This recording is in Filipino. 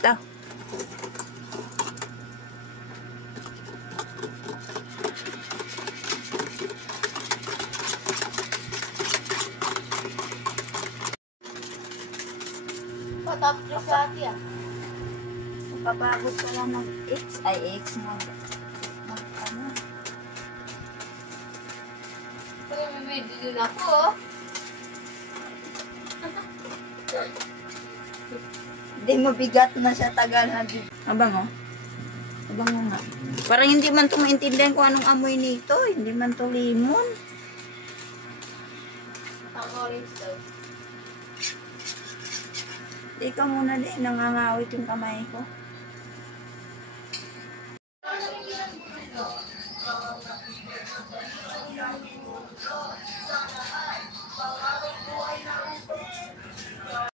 Ito. Patapos sa atin ah. Papagod ka lang ng X. Ay, X mo. Ano? Kaya may video din ako oh. Hindi mo bigat na siya, tagal na bigat. Abang, oh. Abang mo nga. Parang hindi man ito maintindihan kung anong amoy nito. Hindi man ito limon. Ang orange daw. Ikaw muna din, nangangawit yung kamay ko.